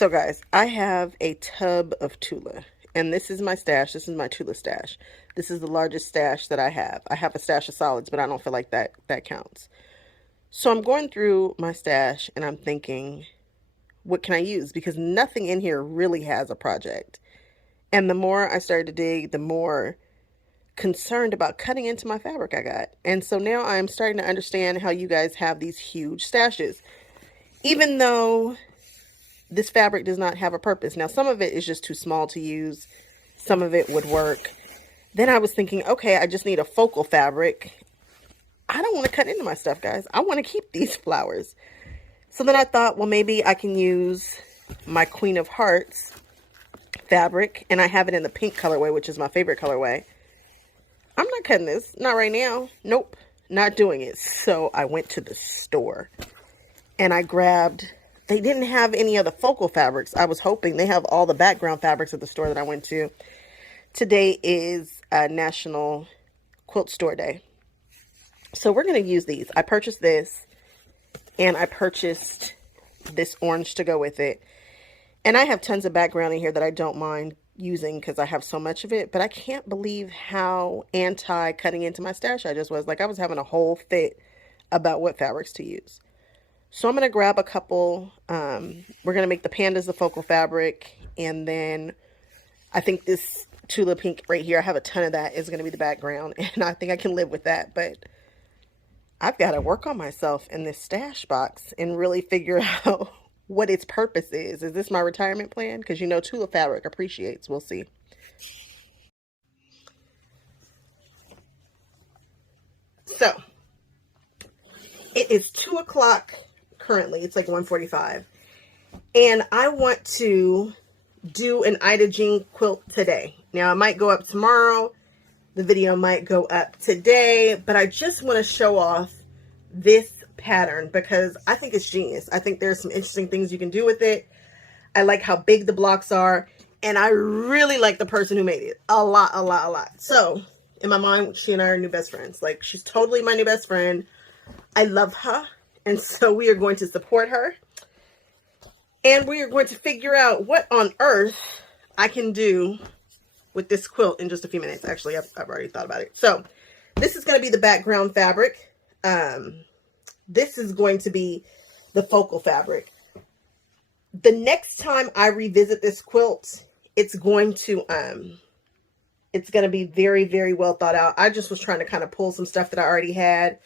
So guys, I have a tub of Tula, and this is my stash. This is my Tula stash. This is the largest stash that I have. I have a stash of solids, but I don't feel like that counts. So I'm going through my stash and I'm thinking, what can I use? Because nothing in here really has a project. And the more I started to dig, the more concerned about cutting into my fabric I got. And so now I'm starting to understand how you guys have these huge stashes. Even though this fabric does not have a purpose. Now, some of it is just too small to use. Some of it would work. Then I was thinking, okay, I just need a focal fabric. I don't want to cut into my stuff, guys. I want to keep these flowers. So then I thought, well, maybe I can use my Queen of Hearts fabric, and I have it in the pink colorway, which is my favorite colorway. I'm not cutting this. Not right now. Nope. Not doing it. So I went to the store and I grabbed, they didn't have any of the focal fabrics. I was hoping they have all the background fabrics at the store that I went to. Today is National Quilt Store Day. So we're going to use these. I purchased this and I purchased this orange to go with it. And I have tons of background in here that I don't mind using because I have so much of it. But I can't believe how anti cutting into my stash I just was. Like, I was having a whole fit about what fabrics to use. So I'm going to grab a couple. We're going to make the pandas the focal fabric. And then I think this Tula pink right here, I have a ton of that, is going to be the background. And I think I can live with that. But I've got to work on myself in this stash box and really figure out what its purpose is. Is this my retirement plan? Because you know Tula fabric appreciates. We'll see. So it is 2 o'clock currently. It's like 1:45. And I want to do an Ida Jean quilt today. Now, it might go up tomorrow. The video might go up today. But I just want to show off this pattern because I think it's genius. I think there's some interesting things you can do with it. I like how big the blocks are. And I really like the person who made it. A lot, a lot, a lot. So, in my mind, she and I are new best friends. Like, she's totally my new best friend. I love her. And so we are going to support her. And we are going to figure out what on earth I can do with this quilt in just a few minutes. Actually, I've already thought about it. So this is going to be the background fabric. This is going to be the focal fabric. The next time I revisit this quilt, it's going to be very, very well thought out. I just was trying to kind of pull some stuff that I already had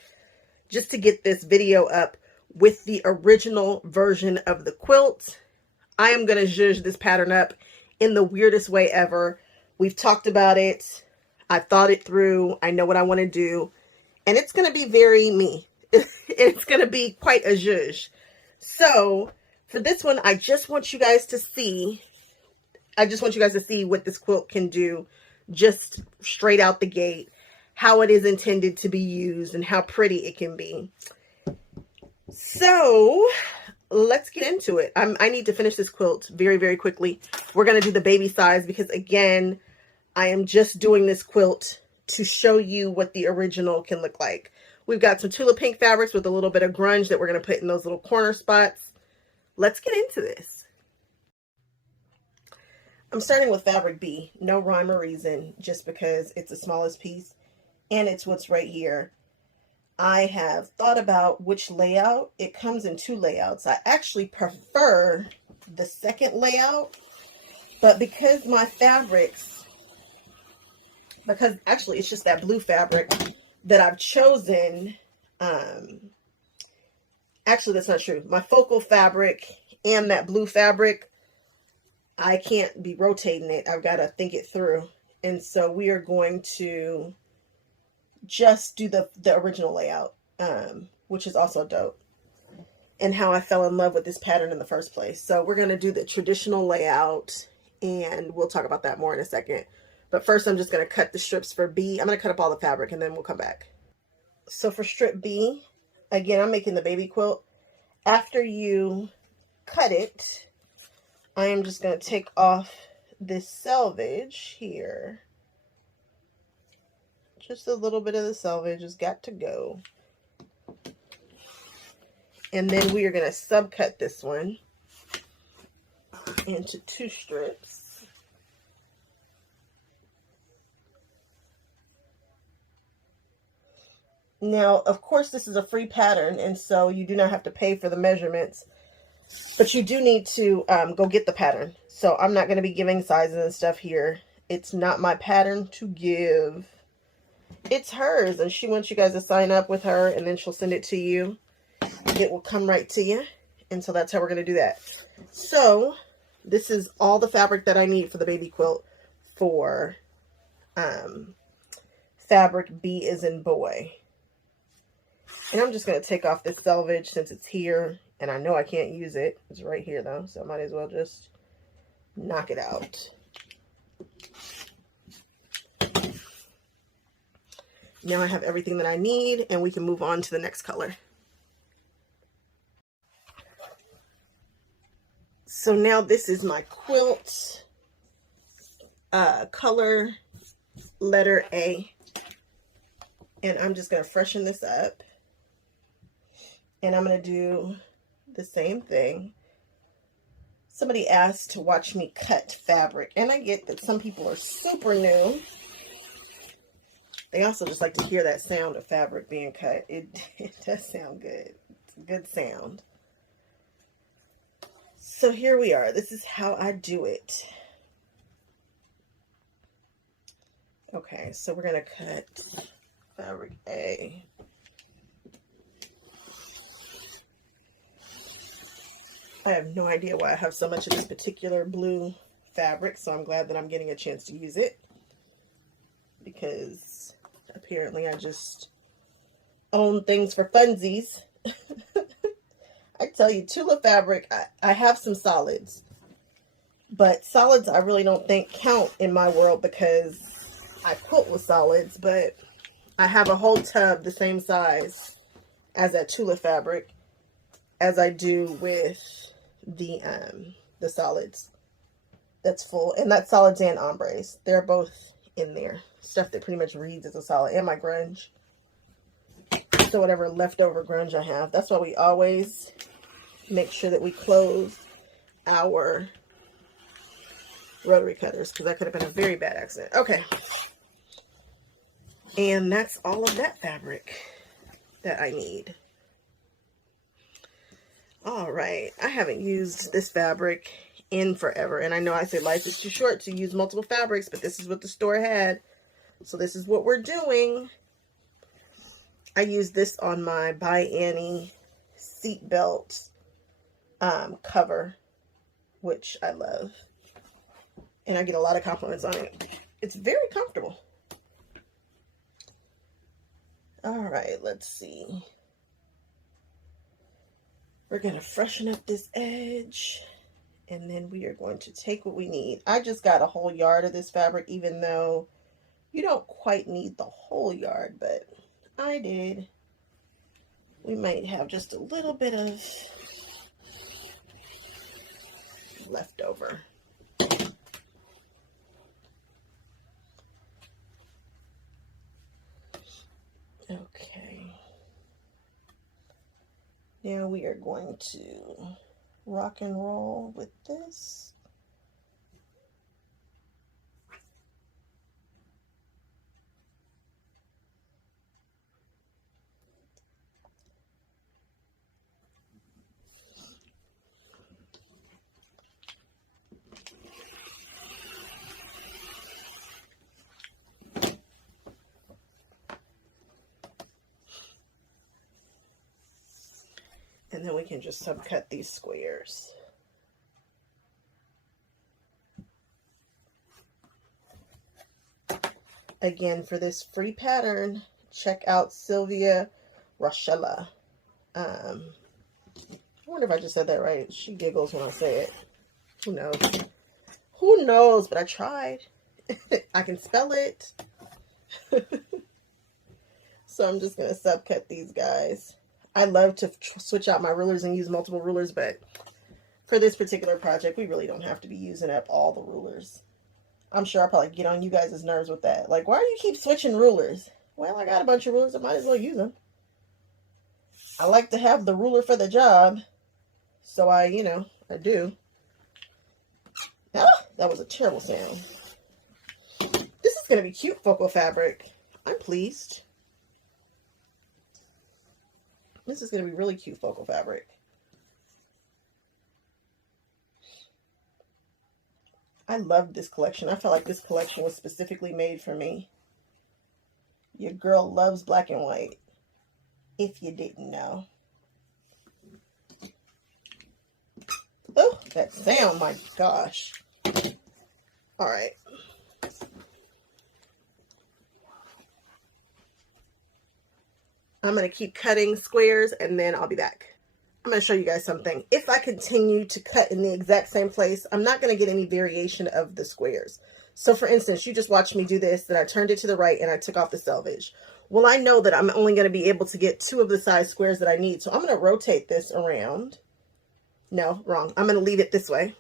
just to get this video up with the original version of the quilt. I am going to zhuzh this pattern up in the weirdest way ever. We've talked about it. I thought it through. I know what I want to do. And it's going to be very me. It's going to be quite a zhuzh. So for this one, I just want you guys to see what this quilt can do just straight out the gate, how it is intended to be used and how pretty it can be. So let's get into it. I need to finish this quilt very, very quickly. We're going to do the baby size because, again, I am just doing this quilt to show you what the original can look like. We've got some Tula pink fabrics with a little bit of grunge that we're going to put in those little corner spots. Let's get into this. I'm starting with fabric B. No rhyme or reason, just because it's the smallest piece and it's what's right here. I have thought about which layout. It comes in 2 layouts. I actually prefer the second layout, but because my fabrics, because actually it's just that blue fabric that I've chosen. Actually, that's not true. My focal fabric and that blue fabric, I can't be rotating it. I've got to think it through. And so we are going to just do the original layout, which is also dope, and how I fell in love with this pattern in the first place. So we're going to do the traditional layout, and we'll talk about that more in a second. But first, I'm just going to cut the strips for B. I'm going to cut up all the fabric, and then we'll come back. So for strip B, again, I'm making the baby quilt. After you cut it, I am just going to take off this selvage here. Just a little bit of the selvage has got to go. And then we are going to subcut this one. into 2 strips. Now, of course, this is a free pattern, and so you do not have to pay for the measurements, but you do need to go get the pattern. So I'm not going to be giving sizes and stuff here. It's not my pattern to give. It's hers, and she wants you guys to sign up with her, and then she'll send it to you. It will come right to you, and so that's how we're going to do that. So this is all the fabric that I need for the baby quilt for fabric B as in boy. And I'm just going to take off this selvage since it's here, and I know I can't use it. It's right here though, so I might as well just knock it out. Now I have everything that I need, and we can move on to the next color. So now this is my quilt color letter A, and I'm just going to freshen this up, and I'm going to do the same thing. Somebody asked to watch me cut fabric, and I get that some people are super new. They also just like to hear that sound of fabric being cut. It does sound good. It's a good sound. So here we are. This is how I do it. Okay, so we're going to cut fabric A. I have no idea why I have so much of this particular blue fabric, so I'm glad that I'm getting a chance to use it, because apparently I just own things for funsies. I tell you, Tula fabric, I have some solids, but solids I really don't think count in my world because I quilt with solids, but I have a whole tub the same size as that Tula fabric as I do with the solids. That's full, and that's solids and ombres. They're both in there. Stuff that pretty much reads as a solid, and my grunge. So whatever leftover grunge I have. That's why we always make sure that we close our rotary cutters, because that could have been a very bad accident. Okay. And that's all of that fabric that I need. All right. I haven't used this fabric in forever. And I know I say life is too short to use multiple fabrics, but this is what the store had. So this is what we're doing. I use this on my By Annie seatbelt cover, which I love. And I get a lot of compliments on it. It's very comfortable. All right, let's see. We're going to freshen up this edge, and then we are going to take what we need. I just got a whole yard of this fabric, even though you don't quite need the whole yard, but I did. We might have just a little bit of leftover. Okay. Now we are going to rock and roll with this. And then we can just subcut these squares. Again, for this free pattern, check out Sylvia Rochella. I wonder if I just said that right. She giggles when I say it. Who knows? Who knows? But I tried. I can spell it. So I'm just going to subcut these guys. I love to switch out my rulers and use multiple rulers, but for this particular project, we really don't have to be using up all the rulers. I'm sure I'll probably get on you guys' nerves with that. Like, why do you keep switching rulers? Well, I got a bunch of rulers. I might as well use them. I like to have the ruler for the job. So I do. That was a terrible sound. This is going to be cute focal fabric. I'm pleased. This is going to be really cute focal fabric. I love this collection. I felt like this collection was specifically made for me. Your girl loves black and white, if you didn't know. Oh, that sound, my gosh. All right. I'm going to keep cutting squares and then I'll be back. I'm going to show you guys something. If I continue to cut in the exact same place, I'm not going to get any variation of the squares. So for instance, you just watched me do this, then I turned it to the right and I took off the selvage. Well, I know that I'm only going to be able to get 2 of the size squares that I need. So I'm going to rotate this around. No, wrong. I'm going to leave it this way.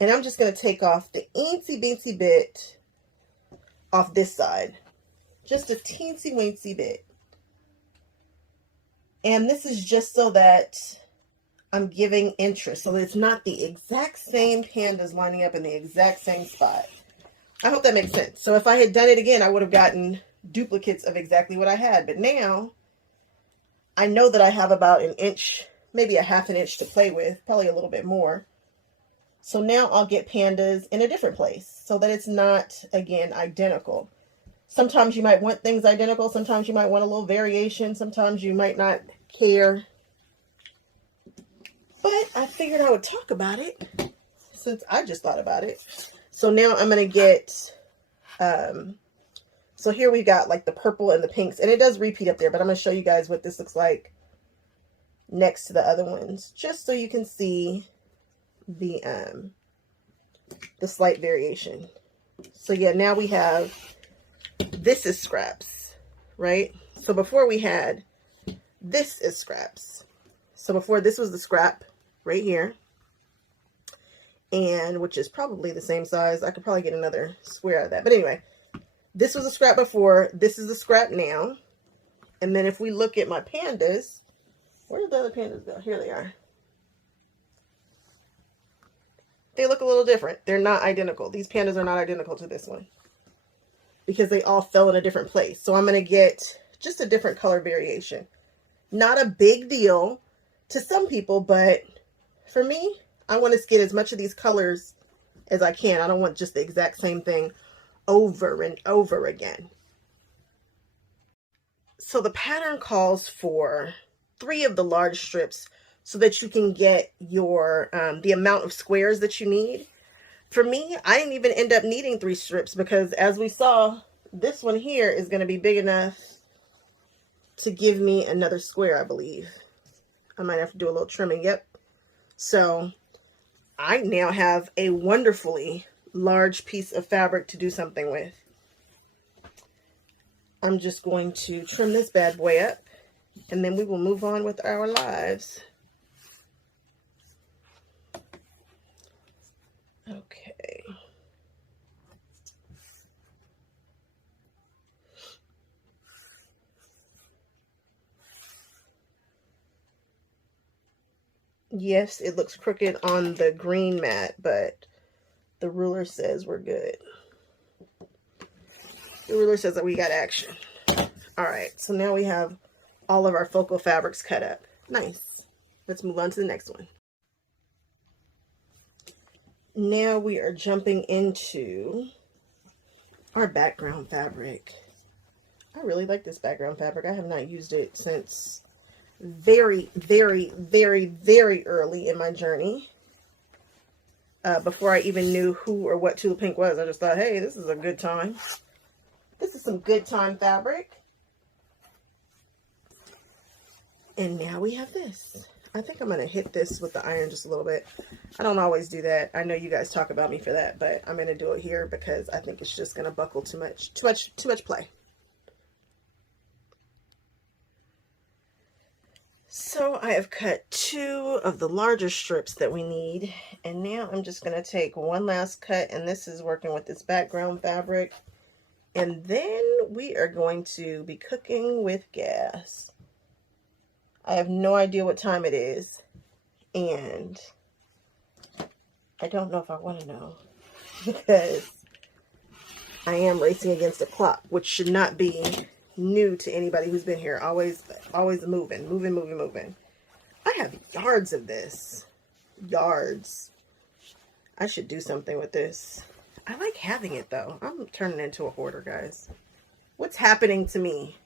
And I'm just going to take off the eensy beensy bit off this side. Just a teensy weensy bit. And this is just so that I'm giving interest, so that it's not the exact same pandas lining up in the exact same spot. I hope that makes sense. So if I had done it again, I would have gotten duplicates of exactly what I had. But now I know that I have about an inch, maybe a half an inch to play with, probably a little bit more. So now I'll get pandas in a different place so that it's not, again, identical. Sometimes you might want things identical. Sometimes you might want a little variation. Sometimes you might not care. But I figured I would talk about it since I just thought about it. So now I'm going to get, so here we got like the purple and the pinks. And it does repeat up there, but I'm going to show you guys what this looks like next to the other ones. Just so you can see the slight variation. So yeah, now we have, this is scraps, right? So before we had, this is scraps. So before, this was the scrap right here, and which is probably the same size. I could probably get another square out of that. But anyway, this was a scrap before. This is a scrap now. And then if we look at my pandas, where did the other pandas go? Here they are. They look a little different. They're not identical. These pandas are not identical to this one because they all fell in a different place. So I'm going to get just a different color variation. Not a big deal to some people, but for me, I want to get as much of these colors as I can. I don't want just the exact same thing over and over again. So the pattern calls for 3 of the large strips so that you can get your the amount of squares that you need. For me, I didn't even end up needing 3 strips because, as we saw, this one here is going to be big enough to give me another square, I believe. I might have to do a little trimming. Yep. So I now have a wonderfully large piece of fabric to do something with. I'm just going to trim this bad boy up and then we will move on with our lives. Okay. Yes, it looks crooked on the green mat, but the ruler says we're good. The ruler says that we got action. All right, so now we have all of our focal fabrics cut up. Nice. Let's move on to the next one. Now we are jumping into our background fabric. I really like this background fabric. I have not used it since very, very, very, very early in my journey. Before I even knew who or what Tula Pink was, I just thought, hey, this is a good time. This is some good time fabric. And now we have this. I think I'm going to hit this with the iron just a little bit. I don't always do that. I know you guys talk about me for that, but I'm going to do it here because I think it's just going to buckle too much play. So I have cut 2 of the larger strips that we need. And now I'm just going to take one last cut, and this is working with this background fabric. And then we are going to be cooking with gas. I have no idea what time it is. And I don't know if I want to know because I am racing against a clock, which should not be new to anybody who's been here. Always moving, moving, moving, moving. I have yards of this. Yards. I should do something with this. I like having it though. I'm turning into a hoarder, guys. What's happening to me?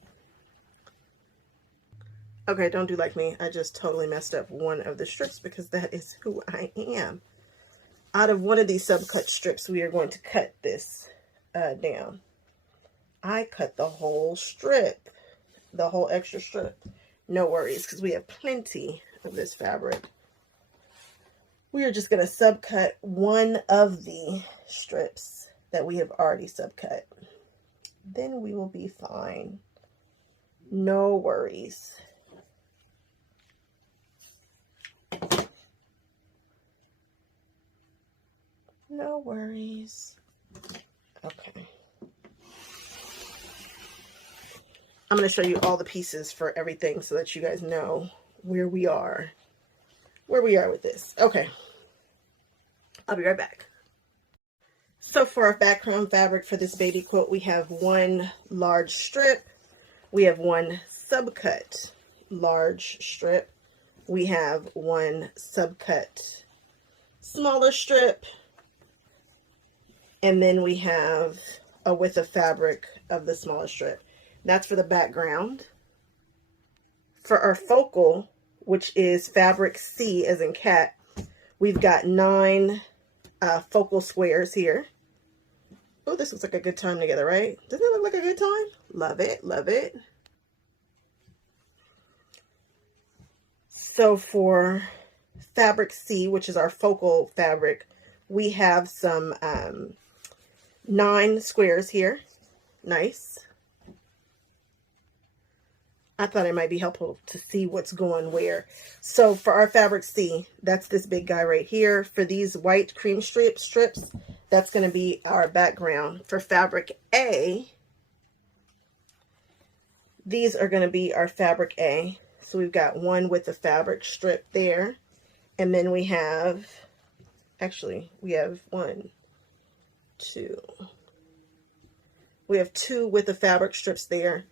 Okay, don't do like me. I just totally messed up one of the strips because that is who I am. Out of one of these subcut strips, we are going to cut this down. I cut the whole strip, the whole extra strip. No worries, because we have plenty of this fabric. We are just going to subcut one of the strips that we have already subcut. Then we will be fine. No worries. No worries. Okay. I'm going to show you all the pieces for everything so that you guys know where we are with this. Okay. I'll be right back. So for our background fabric for this baby quilt, we have one large strip. We have one subcut large strip. We have one subcut smaller strip. And then we have a width of fabric of the smaller strip. That's for the background. For our focal, which is fabric C as in cat, we've got 9 focal squares here. Oh, this looks like a good time together, right? Doesn't it look like a good time? Love it, love it. So for fabric C, which is our focal fabric, we have some 9 squares here. Nice. I thought it might be helpful to see what's going where. So for our fabric C, that's this big guy right here. For these white cream strips, that's going to be our background. For fabric A, these are going to be our fabric A. So we've got one with the fabric strip there. And then we have, actually, we have 1, 2. We have 2 with the fabric strips there.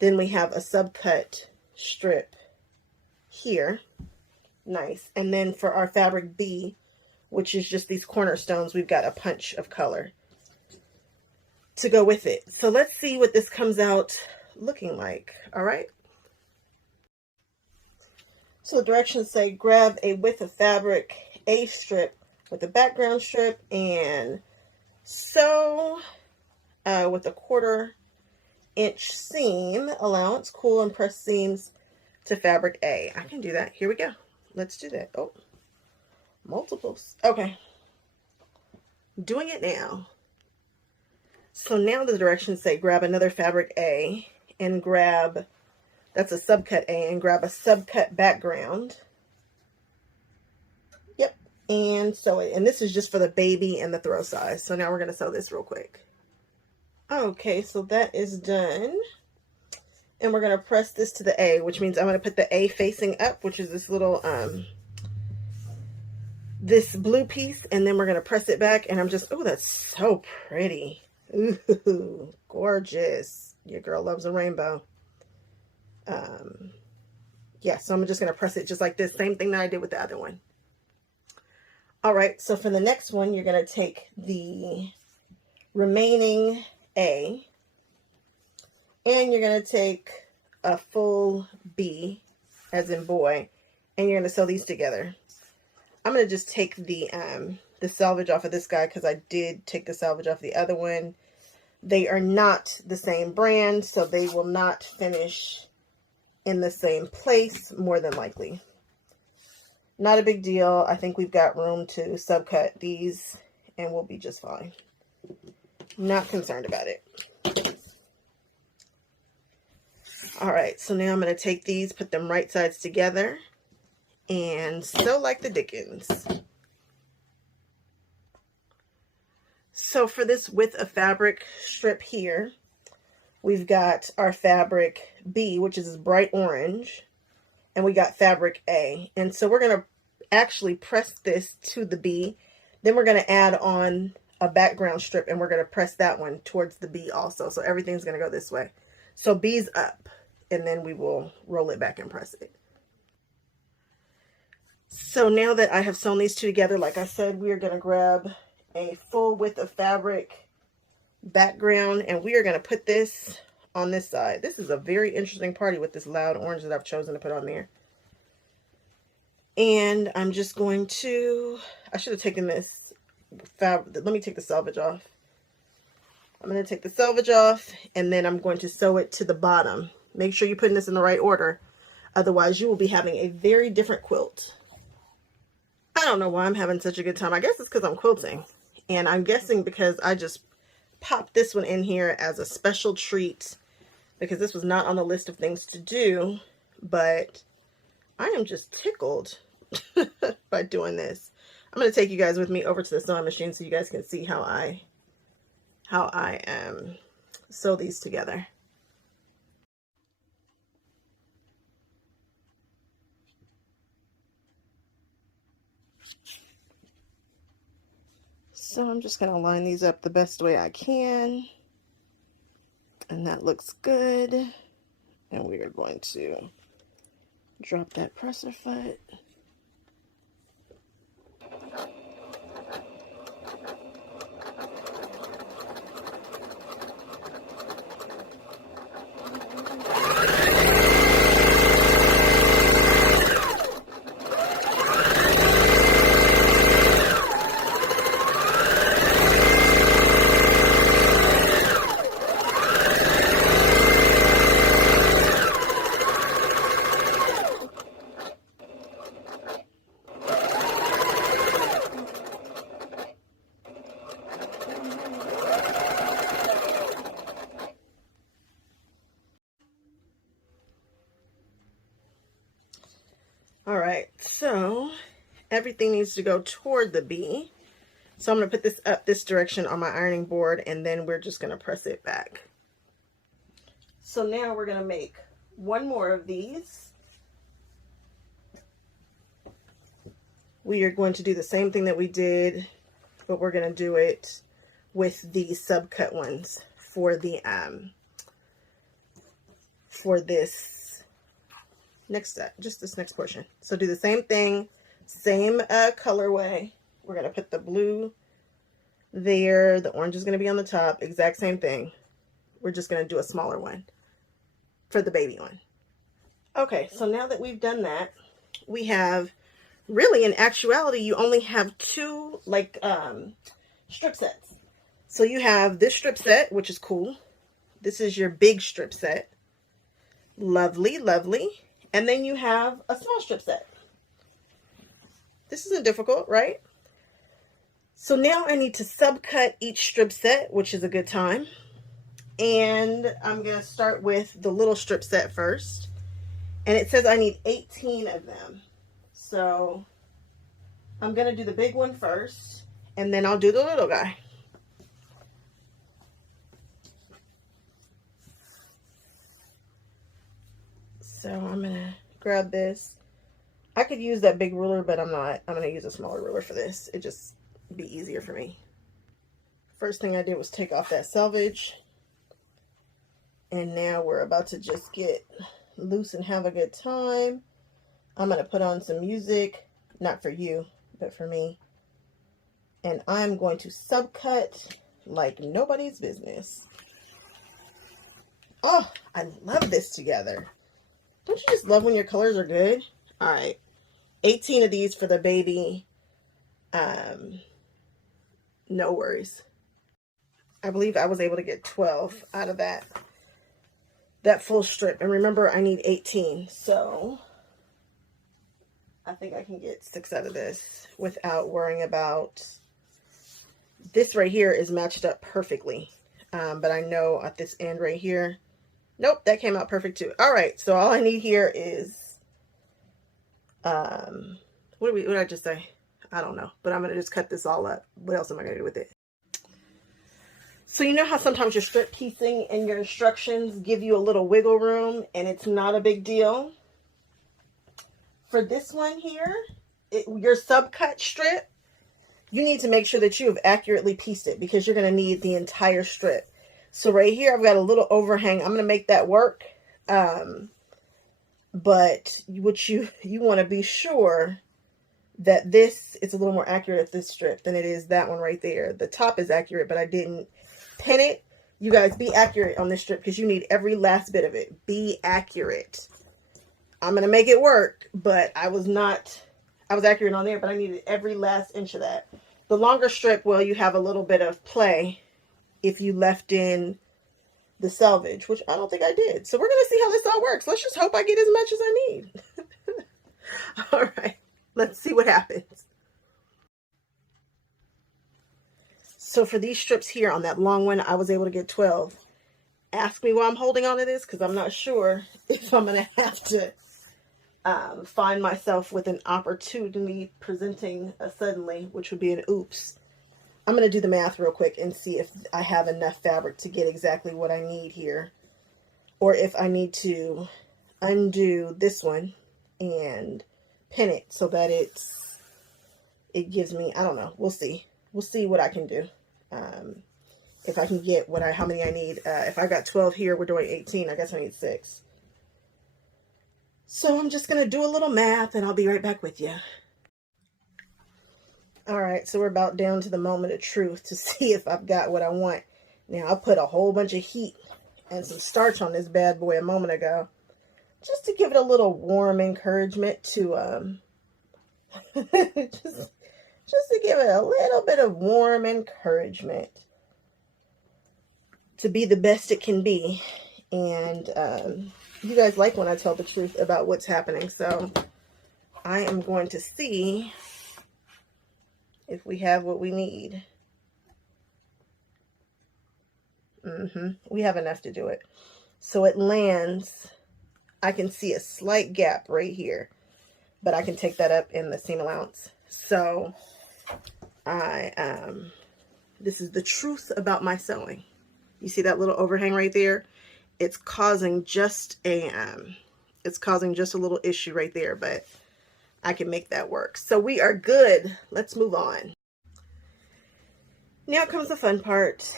Then we have a subcut strip here. Nice. And then for our fabric B, which is just these cornerstones, we've got a punch of color to go with it. So let's see what this comes out looking like. All right. So the directions say grab a width of fabric A strip with a background strip and sew with a 1/4 inch seam allowance, cool and press seams to fabric A. I can do that. Here we go. Let's do that. Oh, multiples. Okay. Doing it now. So now the directions say grab another fabric A and grab, that's a subcut A, and grab a subcut background. Yep. And sew it. And this is just for the baby and the throw size. So now we're going to sew this real quick. Okay, so that is done. And we're going to press this to the A, which means I'm going to put the A facing up, which is this little, this blue piece. And then we're going to press it back. And I'm just, oh, that's so pretty. Ooh, gorgeous. Your girl loves a rainbow. Yeah, so I'm just going to press it just like this. Same thing that I did with the other one. All right, so for the next one, you're going to take the remaining A, and you're going to take a full B, as in boy, and you're going to sew these together. I'm going to just take the selvage off of this guy because I did take the selvage off the other one. They are not the same brand, so they will not finish in the same place, more than likely. Not a big deal. I think we've got room to subcut these, and we'll be just fine. Not concerned about it. All right, so now I'm going to take these, put them right sides together, and sew like the dickens. So for this width of fabric strip here, we've got our fabric B, which is bright orange, and we got fabric A. And so we're going to actually press this to the B. Then we're going to add on a background strip, and we're going to press that one towards the bee also. So everything's going to go this way. So bees up, and then we will roll it back and press it. So now that I have sewn these two together, like I said, we are going to grab a full width of fabric background, and we are going to put this on this side. This is a very interesting party with this loud orange that I've chosen to put on there. And I'm just going to, I should have taken this fabric, let me take the selvage off. I'm going to take the selvage off, and then I'm going to sew it to the bottom. Make sure you're putting this in the right order. Otherwise, you will be having a very different quilt. I don't know why I'm having such a good time. I guess it's because I'm quilting. And I'm guessing because I just popped this one in here as a special treat, because this was not on the list of things to do. But I am just tickled by doing this. I'm going to take you guys with me over to the sewing machine so you guys can see how I sew these together. So I'm just going to line these up the best way I can. And that looks good. And we are going to drop that presser foot. All right, so everything needs to go toward the bee. So I'm going to put this up this direction on my ironing board, and then we're just going to press it back. So now we're going to make one more of these. We are going to do the same thing that we did, but we're going to do it with the subcut ones for the for this next step, just this next portion. So do the same thing, same colorway. We're going to put the blue there, the orange is going to be on the top, exact same thing. We're just going to do a smaller one for the baby one. Okay, so now that we've done that, we have, really in actuality, you only have two like strip sets. So you have this strip set, which is cool. This is your big strip set. Lovely, lovely. And then you have a small strip set. This isn't difficult, right? So now I need to subcut each strip set, which is a good time. And I'm going to start with the little strip set first. And it says I need 18 of them. So I'm going to do the big one first, and then I'll do the little guy. So I'm going to grab this. I could use that big ruler, but I'm not. I'm going to use a smaller ruler for this. It just be easier for me. First thing I did was take off that selvage. And now we're about to just get loose and have a good time. I'm going to put on some music, not for you, but for me. And I'm going to subcut like nobody's business. Oh, I love this together. Don't you just love when your colors are good? All right, 18 of these for the baby. No worries. I believe I was able to get 12 out of that full strip. And remember, I need 18. So I think I can get 6 out of this without worrying about. This right here is matched up perfectly. But I know at this end right here, nope, that came out perfect too. All right, so all I need here is, what did I just say? I don't know, but I'm going to just cut this all up. What else am I going to do with it? So you know how sometimes your strip piecing and your instructions give you a little wiggle room and it's not a big deal? For this one here, your subcut strip, you need to make sure that you have accurately pieced it because you're going to need the entire strip. So right here, I've got a little overhang. I'm going to make that work. But what you want to be sure that this, it's a little more accurate at this strip than it is that one right there. The top is accurate, but I didn't pin it. You guys, be accurate on this strip because you need every last bit of it. Be accurate. I'm going to make it work, but I was accurate on there, but I needed every last inch of that. The longer strip, well, you have a little bit of play if you left in the selvage, which I don't think I did. So we're going to see how this all works. Let's just hope I get as much as I need. All right, let's see what happens. So for these strips here on that long one, I was able to get 12. Ask me why I'm holding on to this because I'm not sure if I'm going to have to find myself with an opportunity presenting suddenly, which would be an oops. I'm going to do the math real quick and see if I have enough fabric to get exactly what I need here. Or if I need to undo this one and pin it so that it gives me, I don't know. We'll see. We'll see what I can do. If I can get how many I need. If I got 12 here, we're doing 18. I guess I need 6. So I'm just going to do a little math and I'll be right back with you. All right, so we're about down to the moment of truth to see if I've got what I want. Now, I put a whole bunch of heat and some starch on this bad boy a moment ago, just to give it a little warm encouragement to, just to give it a little bit of warm encouragement to be the best it can be. And you guys like when I tell the truth about what's happening, so I am going to see if we have what we need. We have enough to do it. So it lands, I can see a slight gap right here, but I can take that up in the seam allowance. So this is the truth about my sewing. You see that little overhang right there? It's causing just a little issue right there, but I can make that work. So we are good. Let's move on. Now comes the fun part.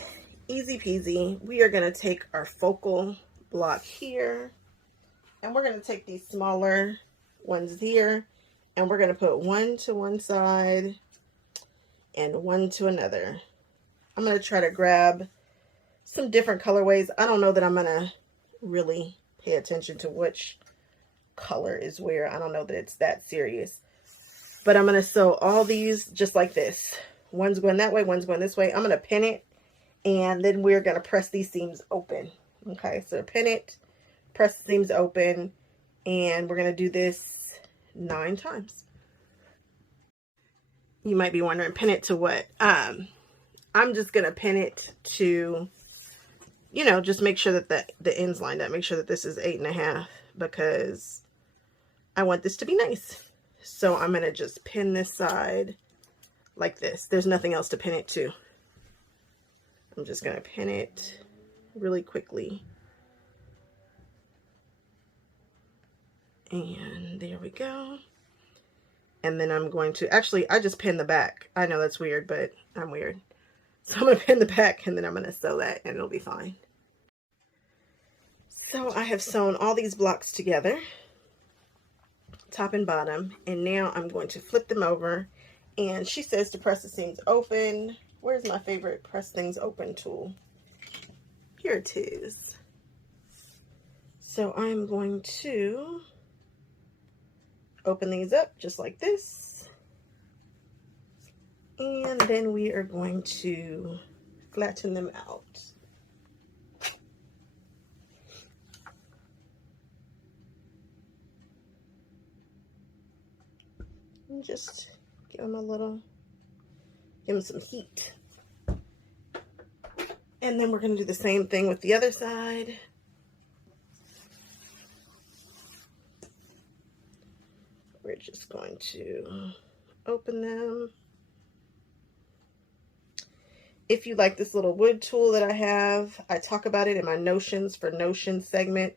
Easy peasy. We are going to take our focal block here, and we're going to take these smaller ones here, and we're going to put one to one side and one to another. I'm going to try to grab some different colorways. I don't know that I'm going to really pay attention to which color is where. I don't know that it's that serious. But I'm going to sew all these just like this. One's going that way, one's going this way. I'm going to pin it, and then we're going to press these seams open. Okay, so pin it, press the seams open, and we're going to do this 9 times. You might be wondering, pin it to what? I'm just going to pin it to, you know, just make sure that the ends lined up. Make sure that this is 8.5 because I want this to be nice. So I'm going to just pin this side like this. There's nothing else to pin it to. I'm just going to pin it really quickly. And there we go. And then I'm going to, actually, I just pinned the back. I know that's weird, but I'm weird. So I'm going to pin the back, and then I'm going to sew that, and it'll be fine. So I have sewn all these blocks together, top and bottom, and now I'm going to flip them over. And she says to press the seams open. Where's my favorite press things open tool? Here it is. So I'm going to open these up just like this. And then we are going to flatten them out. And just give them some heat. And then we're going to do the same thing with the other side. We're just going to open them. If you like this little wood tool that I have, I talk about it in my Notions for Notions segment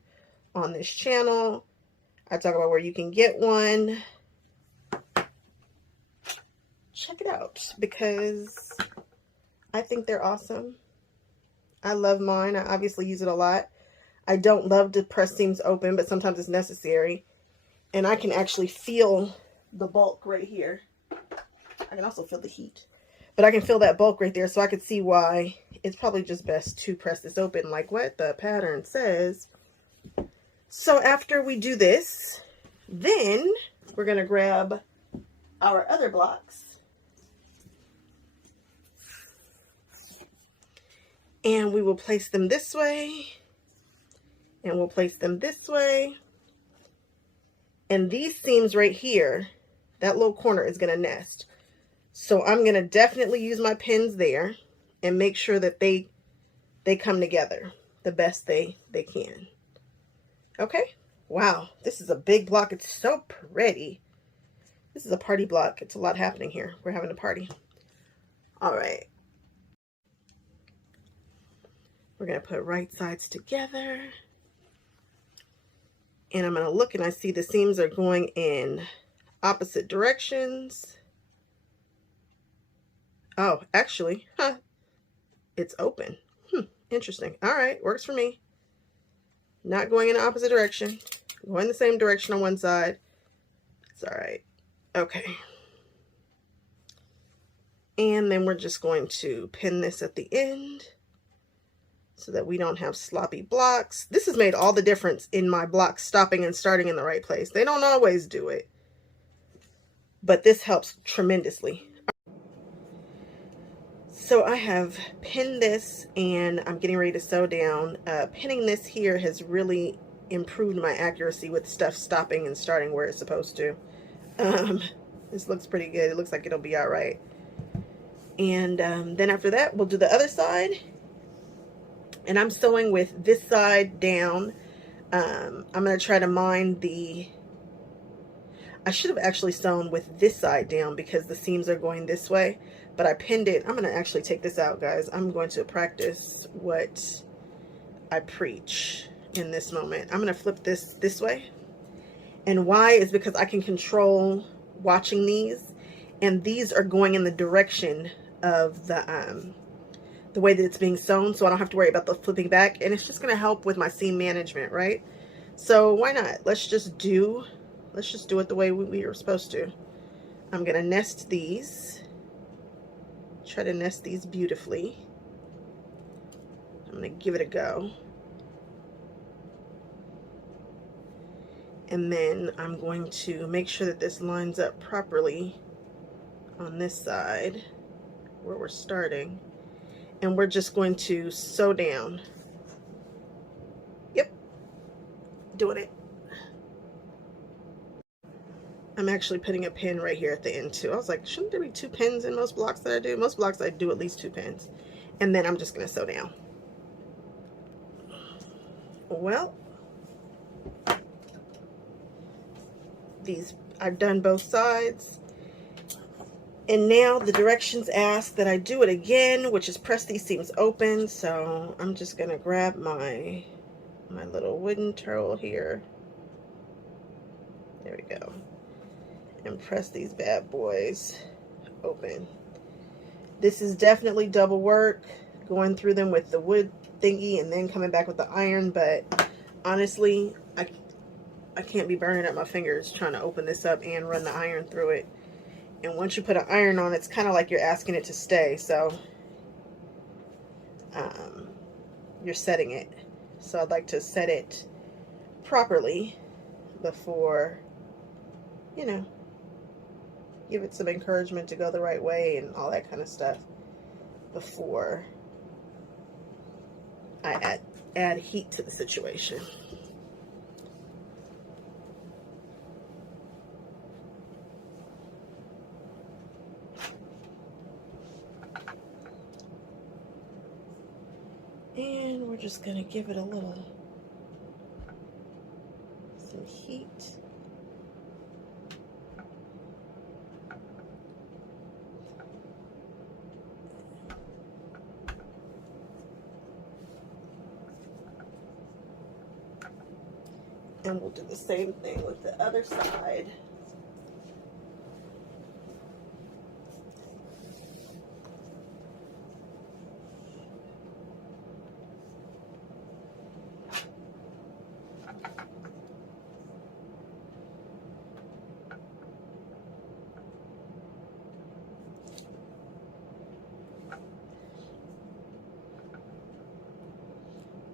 on this channel. I talk about where you can get one. check it out because I think they're awesome. I love mine. I obviously use it a lot. I don't love to press seams open, but sometimes it's necessary. And I can actually feel the bulk right here. I can also feel the heat. But I can feel that bulk right there, so I can see why it's probably just best to press this open like what the pattern says. So after we do this, then we're going to grab our other blocks. And we will place them this way. And we'll place them this way. And these seams right here, that little corner is going to nest. So I'm going to definitely use my pins there and make sure that they come together the best they can. Okay? Wow, this is a big block. It's so pretty. This is a party block. It's a lot happening here. We're having a party. All right. We're going to put right sides together. And I'm going to look and I see the seams are going in opposite directions. Oh, actually, it's open. Interesting. All right, works for me. Not going in the opposite direction. Going the same direction on one side. It's all right. Okay. And then we're just going to pin this at the end so that we don't have sloppy blocks. This has made all the difference in my blocks stopping and starting in the right place. They don't always do it, but this helps tremendously. So I have pinned this and I'm getting ready to sew down. Pinning this here has really improved my accuracy with stuff stopping and starting where it's supposed to. This looks pretty good. It looks like it'll be all right. And then after that, we'll do the other side. And I'm sewing with this side down. I'm going to try to mind the... I should have actually sewn with this side down because the seams are going this way. But I pinned it. I'm going to actually take this out, guys. I'm going to practice what I preach in this moment. I'm going to flip this way. And why is because I can control watching these. And these are going in the direction of the way that it's being sewn. So I don't have to worry about the flipping back. And it's just going to help with my seam management, right? So why not? Let's just do it the way we were supposed to. I'm going to nest these. Try to nest these beautifully. I'm going to give it a go. And then I'm going to make sure that this lines up properly on this side where we're starting. And we're just going to sew down. Yep, doing it. I'm actually putting a pin right here at the end too. I was like, shouldn't there be 2 pins in most blocks that I do? Most blocks I do at least 2 pins. And then I'm just going to sew down. Well, I've done both sides. And now the directions ask that I do it again, which is press these seams open. So I'm just going to grab my little wooden turtle here. There we go. And press these bad boys open. This is definitely double work, going through them with the wood thingy and then coming back with the iron, but honestly, I can't be burning up my fingers trying to open this up and run the iron through it. And once you put an iron on, it's kind of like you're asking it to stay, so you're setting it. So I'd like to set it properly before, you know, give it some encouragement to go the right way and all that kind of stuff before I add heat to the situation. And we're just going to give it a little, some heat. And we'll do the same thing with the other side.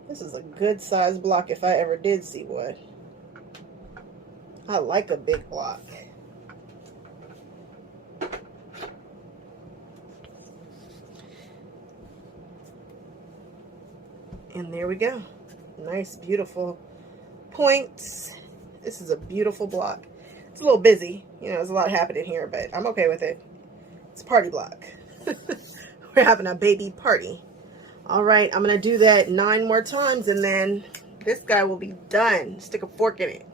This is a good size block if I ever did see one. I like a big block. And there we go. Nice, beautiful points. This is a beautiful block. It's a little busy. You know, there's a lot happening here, but I'm okay with it. It's a party block. We're having a baby party. All right, I'm going to do that 9 more times, and then this guy will be done. Stick a fork in it.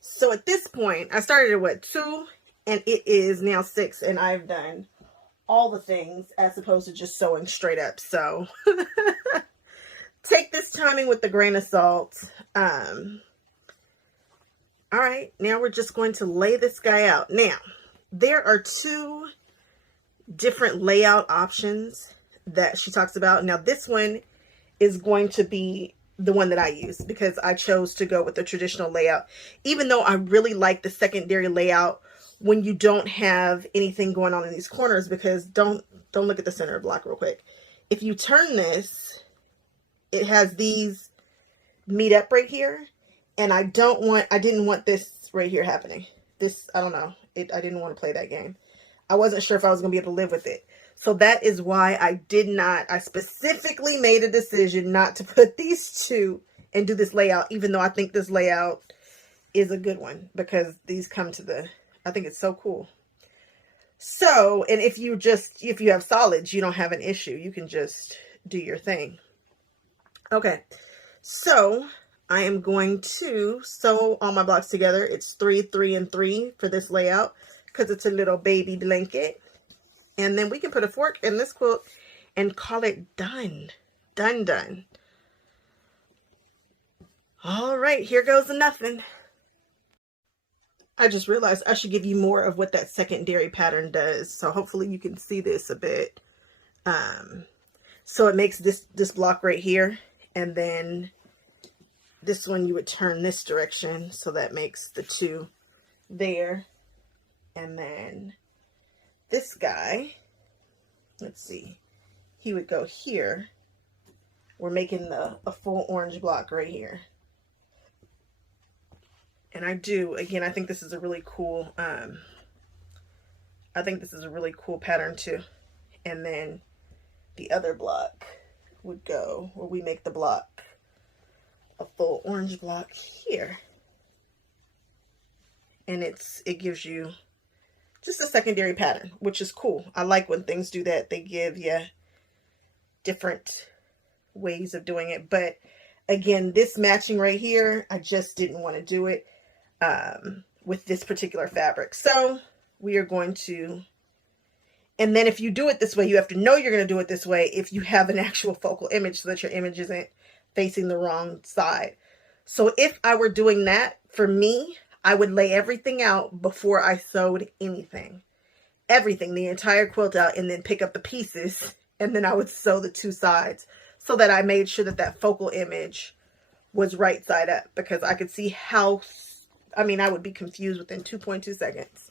So at this point, I started at what, 2, and it is now 6, and I've done all the things as opposed to just sewing straight up. So take this timing with a grain of salt. All right, now we're just going to lay this guy out. Now, there are 2 different layout options that she talks about. Now, this one is going to be the one that I use because I chose to go with the traditional layout, even though I really like the secondary layout when you don't have anything going on in these corners, because don't look at the center block real quick. If you turn this, it has these meet up right here, and I didn't want this right here happening. This, I don't know, I didn't want to play that game. I wasn't sure if I was going to be able to live with it. So that is why I specifically made a decision not to put these 2 and do this layout, even though I think this layout is a good one, because these come to I think it's so cool. So, and if you have solids, you don't have an issue. You can just do your thing. Okay. So I am going to sew all my blocks together. It's 3, 3, and 3 for this layout because it's a little baby blanket. And then we can put a fork in this quilt and call it done. Done, done. All right, here goes nothing. I just realized I should give you more of what that secondary pattern does. So hopefully you can see this a bit. So it makes this block right here. And then this one you would turn this direction. So that makes the 2 there. And then this guy, let's see, he would go here. We're making a full orange block right here. And I think this is a really cool, pattern too. And then the other block would go where we make the block a full orange block here. And it gives you just a secondary pattern, which is cool. I like when things do that. They give you different ways of doing it. But again, this matching right here, I just didn't want to do it with this particular fabric. So we are going to, and then if you do it this way, you have to know you're going to do it this way if you have an actual focal image so that your image isn't facing the wrong side. So if I were doing that, for me, I would lay everything out before I sewed anything. Everything, the entire quilt out, and then pick up the pieces, and then I would sew the 2 sides so that I made sure that that focal image was right side up, because I could see how, I would be confused within 2.2 seconds.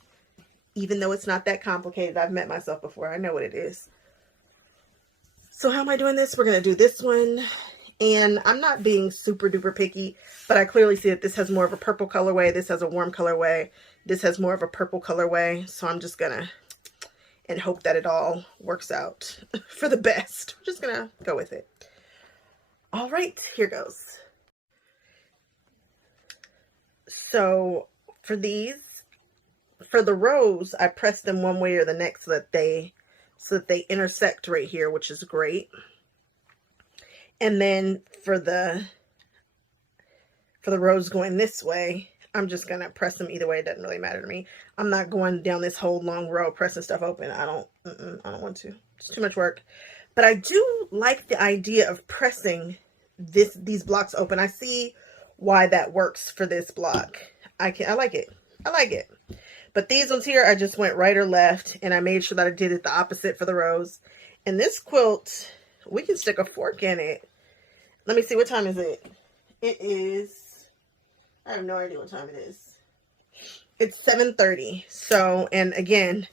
Even though it's not that complicated, I've met myself before. I know what it is. So how am I doing this? We're going to do this one. And I'm not being super duper picky, but I clearly see that this has more of a purple colorway. This has a warm colorway. This has more of a purple colorway. So I'm just going to, and hope that it all works out for the best. I'm just going to go with it. All right, here goes. So for these, for the rows, I press them one way or the next so that they intersect right here, which is great. And then for the rows going this way, I'm just going to press them either way. It doesn't really matter to me. I'm not going down this whole long row pressing stuff open. I don't want to. It's too much work. But I do like the idea of pressing these blocks open. I see why that works for this block. I like it. I like it. But these ones here, I just went right or left, and I made sure that I did it the opposite for the rows. And this quilt, we can stick a fork in it. Let me see, what time is it? It is, I have no idea what time it is. It's 7:30. So, and again,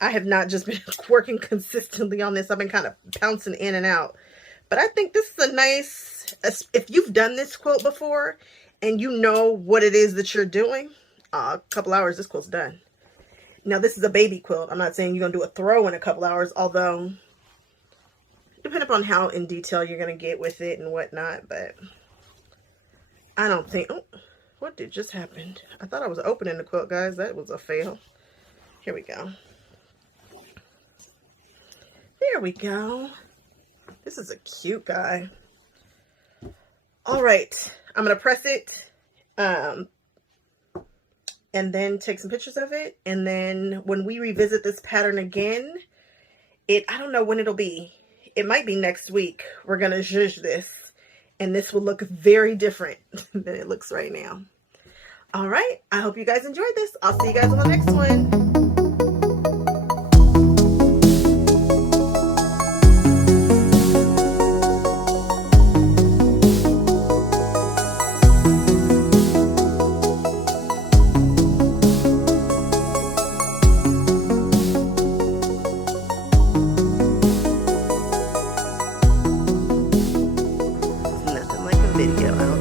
I have not just been working consistently on this. I've been kind of bouncing in and out. But I think this is a nice, if you've done this quilt before and you know what it is that you're doing, a couple hours, this quilt's done. Now, this is a baby quilt. I'm not saying you're going to do a throw in a couple hours, although depending upon how in detail you're going to get with it and whatnot, but I don't think, oh, what did just happen? I thought I was opening the quilt, guys. That was a fail. Here we go. There we go. This is a cute guy. All right, I'm going to press it and then take some pictures of it. And then when we revisit this pattern again, I don't know when it'll be. It might be next week. We're going to zhuzh this, and this will look very different than it looks right now. All right, I hope you guys enjoyed this. I'll see you guys on the next one. Nothing like a video.